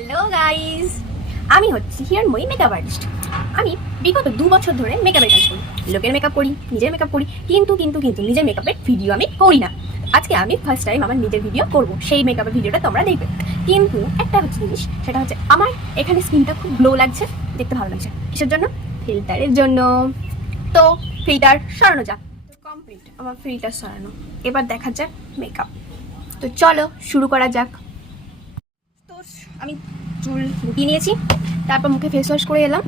Hello guys, আমি হচ্ছি Hiranmoyee makeup artist. আমি বিগত 2 বছর ধরে মেকআপের কাজ করি। লোকের মেকআপ করি, নিজের মেকআপ করি, কিন্তু নিজের মেকআপের ভিডিও আমি করি না। আজকে আমি ফার্স্ট টাইম আমার নিজের ভিডিও করব, সেই মেকআপের ভিডিওটা তোমরা দেখবে। কিন্তু একটা হচ্ছে জিনিস, সেটা হচ্ছে আমার এখানে স্কিনটা খুব গ্লো লাগছে, দেখতে ভালো লাগছে। কিসের জন্য? ফিল্টারের জন্য। তো ফিল্টার সরানো যাক। কমপ্লিট আমার ফিল্টার সরানো, এবার দেখা যাক মেকআপ। তো চলো শুরু করা যাক। তো আমি চুল গুটিয়ে নিয়েছি, তারপর মুখে ফেস ওয়াশ করে এলাম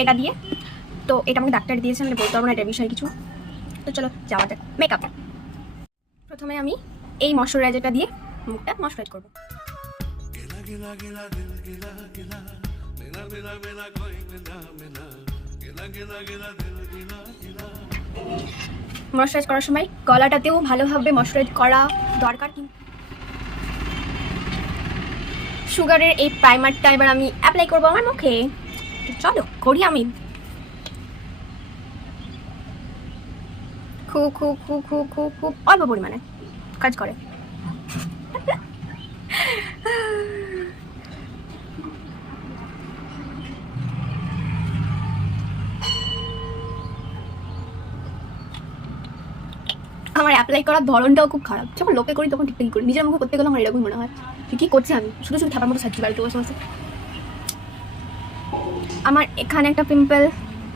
এটা দিয়ে। তো এটা আমাকে ডাক্তার দিয়েছে, আমি বলতে পারবো না এটার বিষয়ে কিছু। তো চলো যাওয়া যাক মেকআপে। প্রথমে আমি এই ময়শ্চারাইজারটা দিয়ে মুখটা ময়শ্চারাইজ করবো। ময়শ্চারাইজ করার সময় গলাটাতেও ভালোভাবে ময়শ্চারাইজ করা দরকার। কিন্তু সুগারের এই প্রাইমারটা এবার আমি অ্যাপ্লাই করবো আমার মুখে। চলো করি আমি। খুব খুব খুব খুব খুব খুব অল্প পরিমাণে কাজ করে। আমার অ্যাপ্লাই করার ধরনটাও খুব খারাপ। যখন লোকে করি তখন ঠিকঠাক করি, নিজের মুখে করতে গেলে আমার এরকমই মনে হয় কি করছি আমি, শুধু শুধু থাকার মতো সার্চ বাড়িতে বসে বসে। আমার এখানে একটা পিম্পল,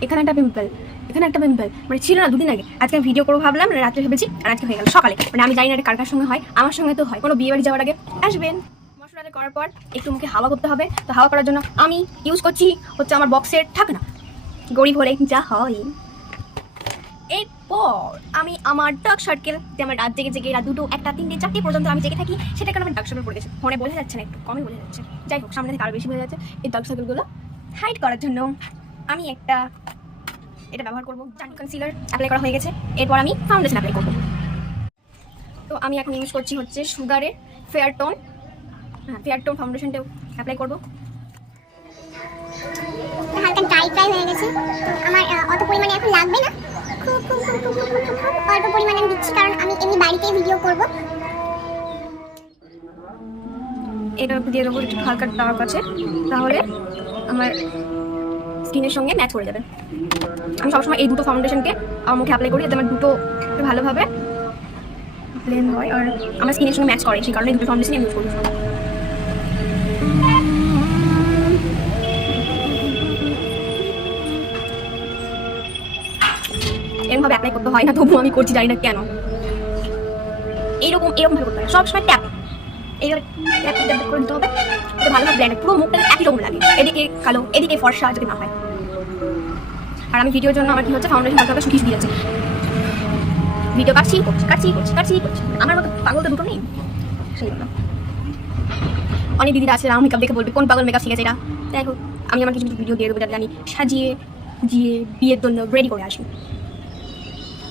এখানে একটা পিম্পল, এখানে একটা পিম্পল, মানে ছিল না দুদিন আগে। আজকে আমি ভিডিও করবো ভাবলাম, রাত্রে ভেবেছি, আর আজকে হয়ে গেল সকালে। মানে আমি জানি না এটা কার কার সঙ্গে হয়, আমার সঙ্গে তো হয়। কোনো বিয়ে বাড়ি যাওয়ার আগে আসবেন। মশলাটা করার পর একটু মুখে হাওয়া করতে হবে। তো হাওয়া করার জন্য আমি ইউজ করছি হচ্ছে আমার বক্সের ঢাকনা। গরিব হলে যা হয়। এরপর আমি আমার ডার্ক সার্কেল, যে আমার রাত জেগে জেগে রাত 2, 1, 3, 4 পর্যন্ত আমি জেগে থাকি, সেটা কারণে আমার ডার্ক সার্কেল পড়ে গেছে। ফোনে বোঝা যাচ্ছে না, একটু কমই বোঝা যাচ্ছে। যাই হোক, সামনে থেকে আরও বেশি বোঝা যাচ্ছে। এই ডার্ক সার্কেলগুলো হাইড করার জন্য আমি এটা ব্যবহার করবো। জানি কনসিলার অ্যাপ্লাই করা হয়ে গেছে, এরপর আমি ফাউন্ডেশন অ্যাপ্লাই করবো। তো আমি এখন ইউজ করছি হচ্ছে সুগারের ফেয়ার টোন, ফেয়ার টোন ফাউন্ডেশনটাও অ্যাপ্লাই করবো। হালকা ড্রাই হয়ে গেছে, আমার অত পরিমাণে এখন লাগবে না। খুব খুব খুব খুব খুব খুব খুব অল্প পরিমাণে আমি দিচ্ছি, কারণ আমি এমনি বাড়িতেই ভিডিও করব। এটা দিয়ে দেবো একটু হালকা ডার্ক আছে, তাহলে আমার স্কিনের সঙ্গে ম্যাচ করে যাবে। আমি সবসময় এই দুটো ফাউন্ডেশনকে আমার মুখে অ্যাপ্লাই করি, যাতে আমার দুটো ভালোভাবে ব্লেন্ড হয় আর আমার স্কিনের সঙ্গে ম্যাচ করে, সেই কারণে দুটো ফাউন্ডেশন ইউজ করি। এরকমভাবে অ্যাপ্লাই করতে হয় না, তবুও আমি করছি, জানি না কেন। এইরকম ভাবে করতে হয় সবসময়। ট্যাপ এইভাবে ট্যাপ ট্যাপ করে দিতে হবে, ভালোভাবে ব্লেন্ড। পুরো মুখটা একই রকম লাগে, এদিকে কালো এদিকে ফর্সা যদি না হয়। আর আমি ভিডিওর জন্য আমার কি হচ্ছে, ফাউন্ডেশন হালকা শুকিয়ে শুকিয়ে যাচ্ছে। ভিডিও কাটছি আমার মতো পাগল তো দুটো নেই, সেই জন্য। অনেক দিদিরা আছে আমার মেকআপ দেখে বলবে কোন পাগল মেকআপ শিখেছে এটা। তাই হোক, আমি আমার কিছু কিছু ভিডিও দিয়ে দেবো, যাতে আমি সাজিয়ে গুজিয়ে বিয়ের জন্য রেডি করে আসি।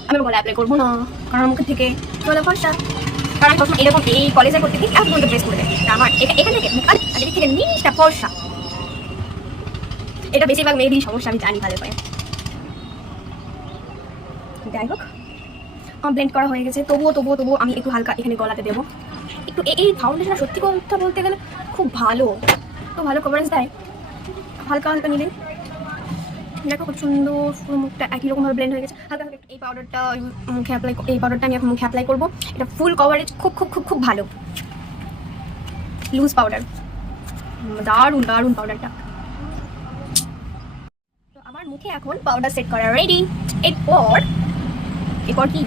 আমি বলে অ্যাপ্লাই করবো না, কারণ আমার মুখের থেকে চলে ফর্সা। কারণ আমি সবসময় এরকম এই কলেজে করতে গিয়ে এত পর্যন্ত ড্রেস করে দেয় আমার এখান থেকে মুখ আর এদিক থেকে নিচটা ফর্সা। এটা বেশিরভাগ মেয়েদেরই সমস্যা, আমি জানি ভালো করে। যাই হোক, আমার ব্লেন্ড করা হয়ে গেছে। তবুও আমি একটু হালকা এখানে গলাতে দেবো একটু। এই ফাউন্ডেশনটা সত্যি কথা বলতে গেলে খুব ভালো, তো ভালো কভারেজ দেয়। হালকা হালকা নিলে দেখো খুব সুন্দর পুরো মুখটা একই রকমভাবে ব্লেন্ড হয়ে গেছে। হালকা হালকা এই পাউডারটা মুখে অ্যাপ্লাই, এই পাউডারটা আমি এখন মুখে অ্যাপ্লাই করবো। এটা ফুল কভারেজ, খুব খুব খুব খুব ভালো লুজ পাউডার, দারুণ দারুণ পাউডারটা। তো আমার মুখে এখন পাউডার সেট করা রেডি। এরপর কি,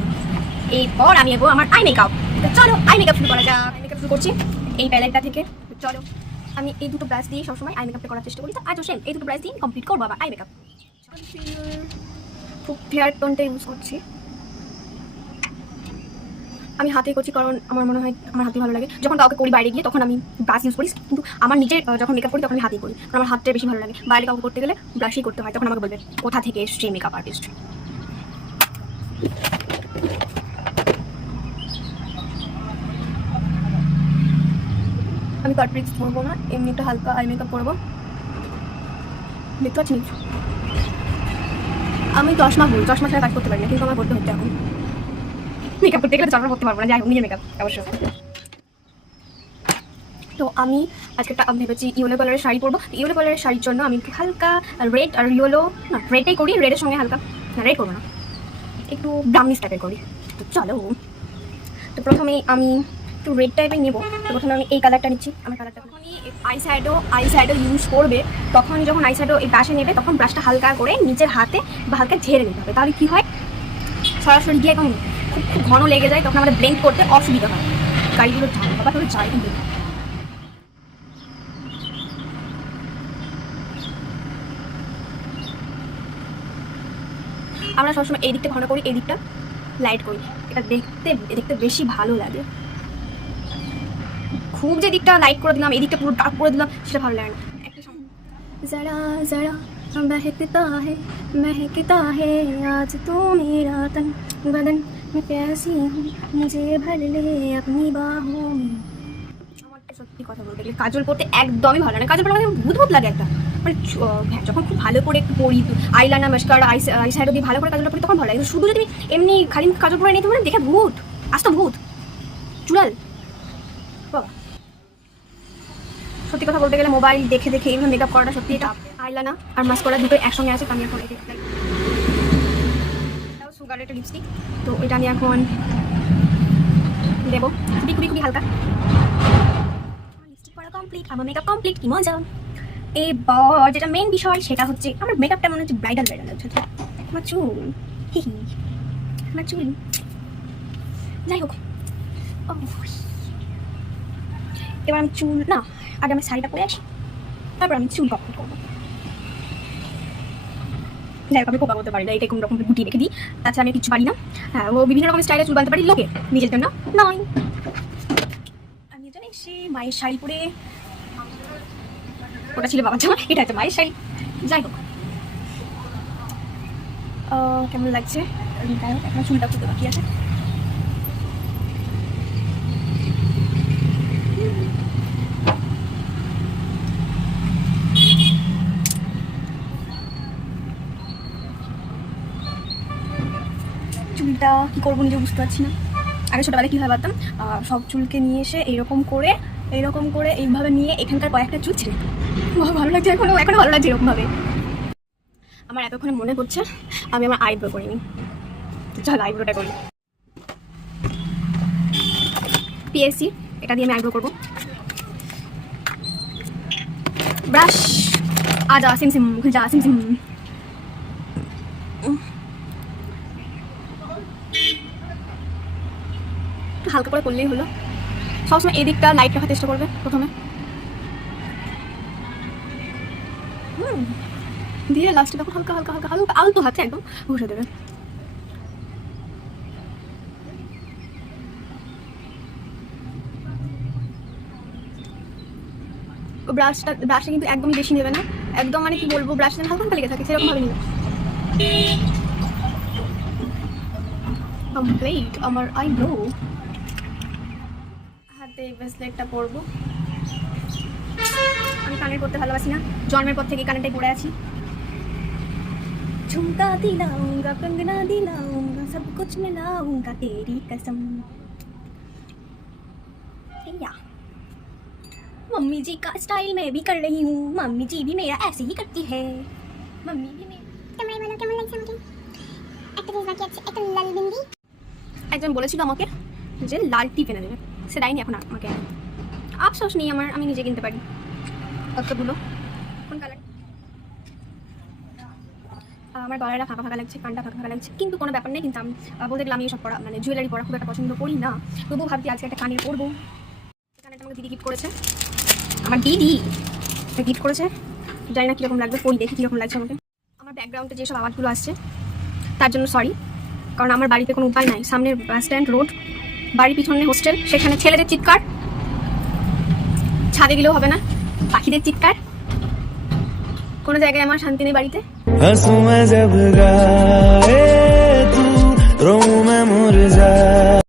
এরপর আমি এগো আমার আই মেকআপ। চলো আই মেকআপ শুরু করা যাক। আই মেকআপ শুরু করছি এই প্যালেটটা থেকে। চলো, আমি এই দুটো ব্রাশ দিয়ে সবসময় আই মেকআপটা করার চেষ্টা করি, তো আজও সেম এই দুটো ব্রাশ দিয়ে কমপ্লিট করবো আবার আই মেকআপ। খুব ফেয়ার টোনটা ইউজ করছি। আমি হাতে করছি, কারণ আমার মনে হয় আমার হাতে ভালো লাগে। যখন কাউকে করি বাইরে গিয়ে, তখন আমি ব্রাশ ইউজ করি, কিন্তু আমার নিজের যখন মেকআপ করি তখন আমি হাতেই করি, কারণ আমার হাতটা বেশি ভালো লাগে। বাইরে কাউকে করতে গেলে ব্রাশই করতে হয়, তখন আমাকে বলবে কোথা থেকে এসছে মেকআপ আর্টিস্ট। আমি কাট ট্রিক্স করবো না, এমনি একটা হালকা আই মেকআপ করবো। দেখতে পাচ্ছি আমি চশমা পরি, চশমা ছাড়া কাজ করতে পারি না, কিন্তু আমার করতে হচ্ছে এখন। মেকআপ করতে গেলে চশমা করতে পারবো না, যাই হোক নিজের মেকআপ অবশ্যই। তো আমি আজকে একটা ভেবেছি ইয়েলো কালারের শাড়ি পরবো। ইয়েলো কালারের শাড়ির জন্য আমি একটু হালকা রেড আর ইয়েলো, না রেডটাই করি, রেডের সঙ্গে হালকা, না রেড করবো না, একটু ব্রাউনিশ টাইপের করি। তো চলো, তো প্রথমেই আমি একটু রেড টাইপের নেবো। তো প্রথমে আমি এই কালারটা নিচ্ছি। আমার কালারটা যখনই আই শ্যাডো ইউজ করবে, তখন যখন আই শ্যাডো এই ব্রাশে নেবে, তখন ব্রাশটা হালকা করে নিজের হাতে বা হালকা ঝেড়ে নিতে হবে। তাহলে কী হয়, সরাসরি গিয়ে একদম খুব খুব ঘন লেগে যায়, তখন আমাদের ব্লেন্ড করতে অসুবিধা হয়। গাড়িগুলো যায় বাবা, তোর যায় কিন্তু। আমরা সবসময় এই দিকটা ঘন করি, এই দিকটা লাইট করি, এটা দেখতে দেখতে বেশি ভালো লাগে। খুব যে দিকটা লাইট করে দিলাম, এই দিকটা পুরো ডার্ক করে দিলাম, সেটা ভালো লাগে না। জরা জরা महकता है आज तो मेरा तन बदन मैं कैसी हूँ मुझे भर ले अपनी बाहों में। আমার তো সত্যি কথা বলতে গেলে কাজল পরতে একদমই ভালো লাগে না। কাজল পরতে আমার ভূত ভূত লাগে একটা, মানে যখন খুব ভালো করে একটু পরি, আইলাইনার মাস্কারা আই শ্যাডো দিয়ে ভালো করে কাজলটা পরি তখন ভালো লাগে। শুধু যদি এমনি খালি কাজল পরে নিতে পারেন, দেখে ভূত আসতো, ভূত চুড়াল বাবা। সত্যি কথা বলতে গেলে মোবাইল দেখে দেখে এইভাবে মেকআপ করাটা সত্যি এটা আইলাইনার আর মাস্কারা দুটো একসঙ্গে আছে। আমি এখন এটাও সুগারের একটা লিপস্টিক, তো এটা আমি এখন দেবো খুবই খুবই খুবই হালকা। লিপস্টিক পরা কমপ্লিট, আমার মেকআপ কমপ্লিট, কি মজা। এবার যেটা মেন বিষয় সেটা হচ্ছে আমার মেকআপটা মনে হচ্ছে ব্রাইডাল হচ্ছে। আমার চুল, আমার চুল, যাই হোক। এবার আমি চুল না, আগে আমি শাড়িটা পরে আসি, তারপর আমি চুল কমপ্লিট করবো। যাই হোক, আমি কোপা করতে পারি না, এটা কোনো রকম গুটিয়ে রেখে দিই, তাছাড়া আমি কিছু পারি না। হ্যাঁ, ও বিভিন্ন রকমের স্টাইলে চুল বাঁধতে পারি, লোকে নিজের জন্য নয়। আমি জানি সে মায়ের শাড়ি পরে, ওটা ছিল বাবার জামা, এটা হচ্ছে মায়ের শাড়ি। যাই হোক, কেমন লাগছে যাই হোক, এখন চুলটা খুঁজতে বাকি আছে। চুলটা কী করবো নিজে বুঝতে পারছি না। আগে ছোটোবেলায় কী হয় ভাবতাম, সব চুলকে নিয়ে এসে এইরকম করে এইভাবে নিয়ে এখানকার কয়েকটা চুল ছিল, ভালো লাগছে, এখনও ভালো লাগছে এরকমভাবে। আমার এতক্ষণে মনে হচ্ছে আমি আমার আইব্রো করিনি, চল আইব্রোটা করি। পিএসসি এটা দিয়ে আমি আইব্রো করবো। ব্রাশ আজা সিম সিম যা সিম সিম। হালকা করে করলেই হলো। সবসময় এই দিকটা লাইট রাখার চেষ্টা করবে প্রথমে, দিয়ে লাস্টে তখন হালকা হালকা হালকা হালকা আলতো হাতে একদম ঘষে দেবে। ব্রাশটা কিন্তু একদমই বেশি নেবে না, একদম মানে কি বলবো, ব্রাশটা হালকা হালকা লেগে থাকে সেরকম ভাবে নেবে। কমপ্লিট আমার আইব্রো। হাতে ব্রেসলেটটা পরবো। আমি কানের পরতে ভালোবাসি না, জন্মের পর থেকে কানেরটাই পরে আছি। झुमका दिलाऊंगा, कंगना दिलाऊंगा, सब कुछ मिलाऊंगा तेरी कसम। मम्मी जी का स्टाइल मैं भी कर रही हूँ, मम्मी जी भी मेरा ऐसे ही करती है, मम्मी भी मेरा। তোমরা বলো কেমন লাগছে আমাকে? একটা জিনিস বাকি আছে, একটা লাল বিন্দি। একজন বলেছিল আমাকে যে লাল টিপ এনে দেবে, সে দেয়নি এখন আমাকে। আফসোস নেই আমার, আমি নিজে কিনতে পারি। কতগুলো কোন কালার? আমার গলাটা ফাঁকা ফাঁকা লাগছে, কানটা ফাঁকা ফাঁকা লাগছে, কিন্তু কোনো ব্যাপার নেই। কিন্তু আমি বলতে গেলে আমি এসব পরা, মানে জুয়েলারি পরা খুব একটা পছন্দ করি না, তবুও ভাবছি আজকে একটা কানের পরবো। কানেরটা আমাকে দিদি গিফট করেছে, আমার দিদি গিফট করেছে, জানি না কীরকম লাগবে, পরি দেখি কীরকম লাগছে আমাকে। আমার ব্যাকগ্রাউন্ডে যেসব আওয়াজগুলো আসছে তার জন্য সরি, কারণ আমার বাড়িতে কোনো উপায় নাই। সামনের বাস স্ট্যান্ড রোড, বাড়ির পিছনে হোস্টেল, সেখানে ছেলেদের চিৎকার, ছাদে গেলেও হবে না, পাখিদের চিৎকার, কোনো জায়গায় আমার শান্তি নেই বাড়িতে। हंसू मैं जब गाए तू, रोऊं मैं मुरझाए।